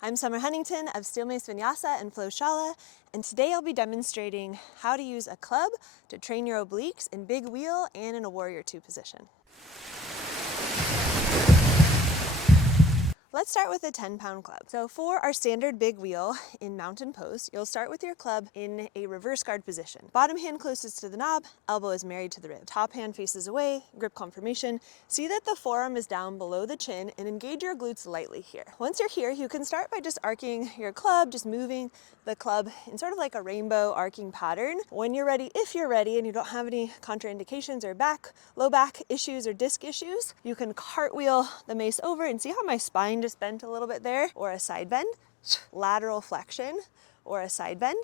I'm Summer Huntington of Mace, Vinyasa and Shala, and today I'll be demonstrating how to use a club to train your obliques in big wheel and in a warrior two position. Let's start with a 10-pound club. So for our standard big wheel in mountain pose, you'll start with your club in a reverse guard position. Bottom hand closest to the knob, elbow is married to the rib. Top hand faces away, grip confirmation. See that the forearm is down below the chin and engage your glutes lightly here. Once you're here, you can start by just arcing your club, just moving the club in sort of like a rainbow arcing pattern. When you're ready, if you're ready and you don't have any contraindications or low back issues or disc issues, you can cartwheel the mace over and see how my spine just bent a little bit there, or a side bend, lateral flexion, or a side bend.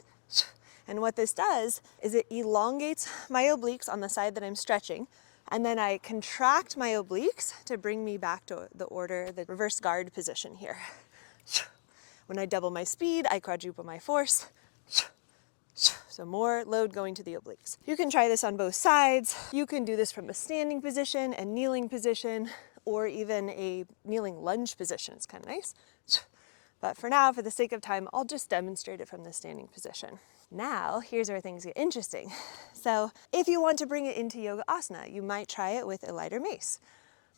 And what this does is it elongates my obliques on the side that I'm stretching, and then I contract my obliques to bring me back to the reverse guard position here. When I double my speed, I quadruple my force. So more load going to the obliques. You can try this on both sides. You can do this from a standing position, a kneeling position, or even a kneeling lunge position. It's kind of nice. But for now, for the sake of time, I'll just demonstrate it from the standing position. Now, here's where things get interesting. So if you want to bring it into yoga asana, you might try it with a lighter mace.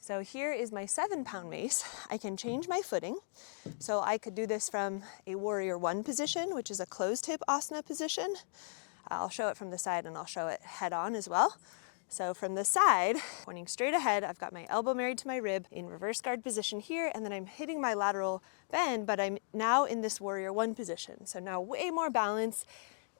So here is my 7-pound mace. I can change my footing. So I could do this from a warrior one position, which is a closed hip asana position. I'll show it from the side and I'll show it head on as well. So from the side, pointing straight ahead, I've got my elbow married to my rib in reverse guard position here, and then I'm hitting my lateral bend, but I'm now in this warrior one position. So now way more balance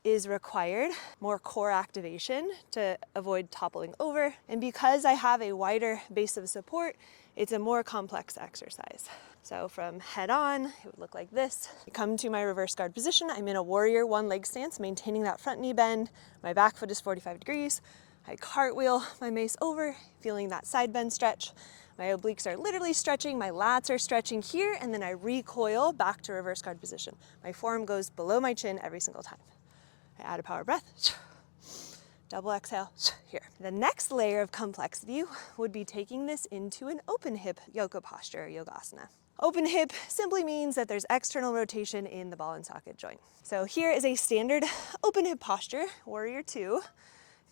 is required, more core activation to avoid toppling over. And because I have a wider base of support, it's a more complex exercise. So from head on, it would look like this. I come to my reverse guard position. I'm in a warrior one leg stance, maintaining that front knee bend. My back foot is 45 degrees. I cartwheel my mace over, feeling that side bend stretch. My obliques are literally stretching, my lats are stretching here, and then I recoil back to reverse guard position. My forearm goes below my chin every single time. I add a power breath, double exhale here. The next layer of complexity would be taking this into an open hip yoga posture or yoga asana. Open hip simply means that there's external rotation in the ball and socket joint. So here is a standard open hip posture, warrior two.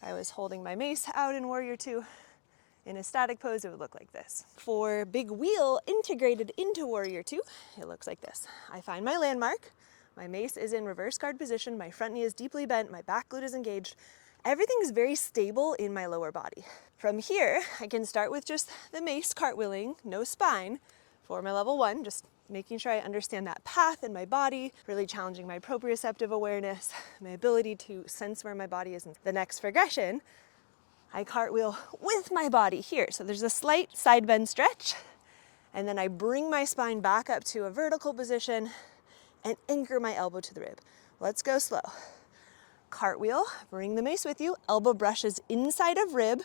If I was holding my mace out in warrior two, in a static pose, it would look like this. For big wheel integrated into warrior two, it looks like this. I find my landmark. My mace is in reverse guard position, my front knee is deeply bent, my back glute is engaged. Everything is very stable in my lower body. From here, I can start with just the mace cartwheeling, no spine, for my level one, just making sure I understand that path in my body, really challenging my proprioceptive awareness, my ability to sense where my body is in the next progression. I cartwheel with my body here. So there's a slight side bend stretch, and then I bring my spine back up to a vertical position and anchor my elbow to the rib. Let's go slow. Cartwheel, bring the mace with you, elbow brushes inside of rib.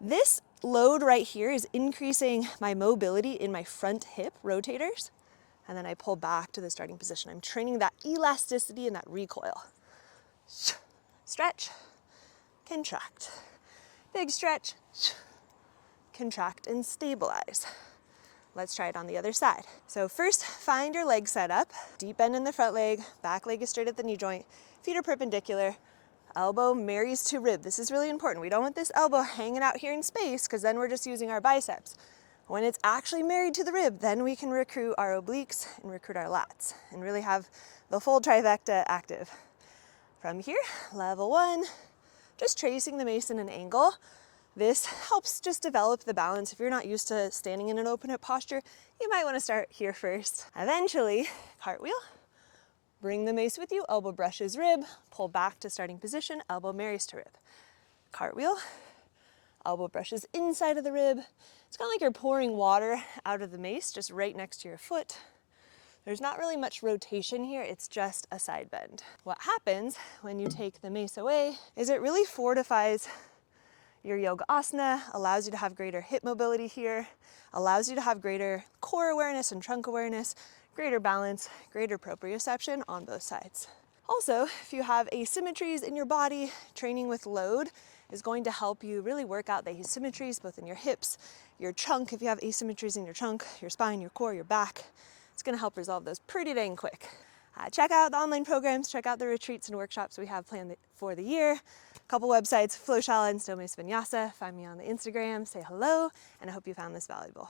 This load right here is increasing my mobility in my front hip rotators, and then I pull back to the starting position. I'm training that elasticity and that recoil. Stretch, contract. Big stretch, contract and stabilize. Let's try it on the other side. So first, find your leg set up. Deep bend in the front leg, back leg is straight at the knee joint, feet are perpendicular, elbow marries to rib. This is really important. We don't want this elbow hanging out here in space because then we're just using our biceps. When it's actually married to the rib, then we can recruit our obliques and recruit our lats and really have the full trifecta active. From here, level one, just tracing the mace in an angle. This helps just develop the balance. If you're not used to standing in an open hip posture, you might want to start here first. Eventually, cartwheel, bring the mace with you, elbow brushes rib, pull back to starting position, elbow marries to rib. Cartwheel, elbow brushes inside of the rib. It's kind of like you're pouring water out of the mace just right next to your foot. There's not really much rotation here, it's just a side bend. What happens when you take the mace away is it really fortifies your yoga asana, allows you to have greater hip mobility here, allows you to have greater core awareness and trunk awareness, greater balance, greater proprioception on both sides. Also, if you have asymmetries in your body, training with load is going to help you really work out the asymmetries both in your hips, your trunk, if you have asymmetries in your trunk, your spine, your core, your back. It's gonna help resolve those pretty dang quick. Check out the online programs, check out the retreats and workshops we have planned for the year. A couple websites, Shala and Mace Vinyasa. Find me on the Instagram, say hello, and I hope you found this valuable.